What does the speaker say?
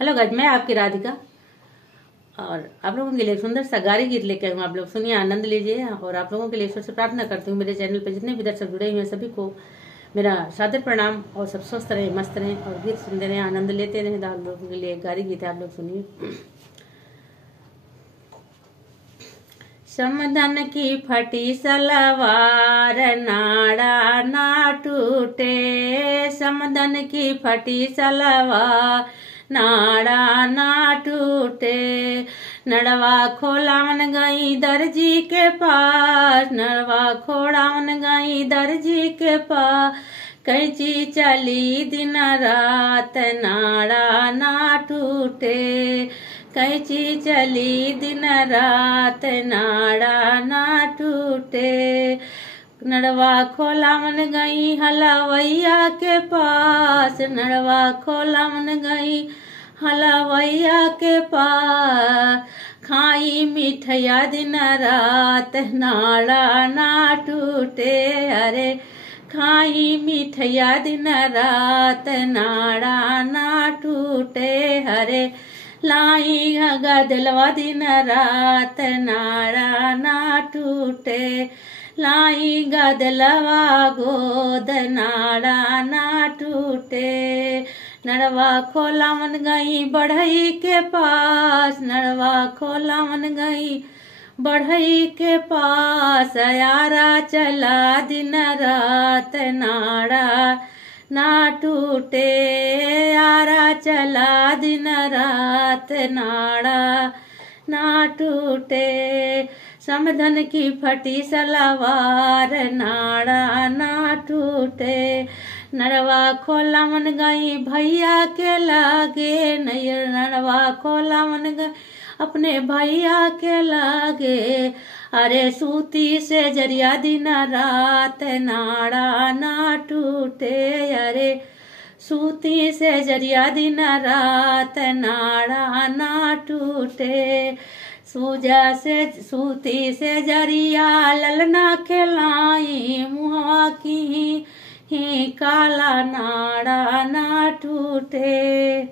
Hello guys, मैं आपकी राधिका और आप लोगों के लिए सुंदर सा गारी गीत लेकर आऊँ। आप लोग सुनिए, आनंद लीजिए। और आप लोगों के लिए ईश्वर से प्रार्थना करती हूँ, मेरे चैनल पर जितने भी दर्शक जुड़े हुए हैं सभी को मेरा सादर प्रणाम। और सब स्वस्थ रहे, मस्त रहें और गीत सुनते रहें, आनंद लेते रहें। तो आप लोगों के लिए गारी गीत है, आप लोग सुनिए। समधन की फटी सलवार नाड़ा ना टूटे, समधन की फटी सलवार नाड़ा ना टूटे। नड़वा खोलावन गई दर्जी के पास, नड़वा खोलावन गई दर्जी के पास। कैंची चली दिन रात नाड़ा ना टूटे, कैंची चली दिन रात नाड़ा ना टूटे। नड़वा खोलावन गई हलवैया के पास, नड़वा खोलावन गई हलवैया के पास। खाई मिठैया दिन रात नाड़ा ना टूटे, अरे खाई मिठैया दिन रात नाड़ा ना टूटे। हरे लाई गदलवा दिन रात नाड़ा ना टूटे, लाई गदलवा गोद नाड़ा ना टूटे। नड़वा खोलावन गई बढ़ई के पास, नड़वा खोलावन गई बढ़ई के पास। यारा चला दिन रात नाड़ा ना टूटे, यारा चला दिन रात नाड़ा ना टूटे। समधन की फटी सलवार नाड़ा ना टूटे। नड़वा खोलावन गई भैया के लागे, नड़वा खोलावन गई अपने भैया के लागे। अरे सूती से जरिया दिन रात नाड़ा ना टूटे, अरे सूती से जरिया दिन रात नाड़ा ना टूटे। सूती से जरिया ललना खिलाई, मुहवा की ही काला नाड़ा ना टूटे।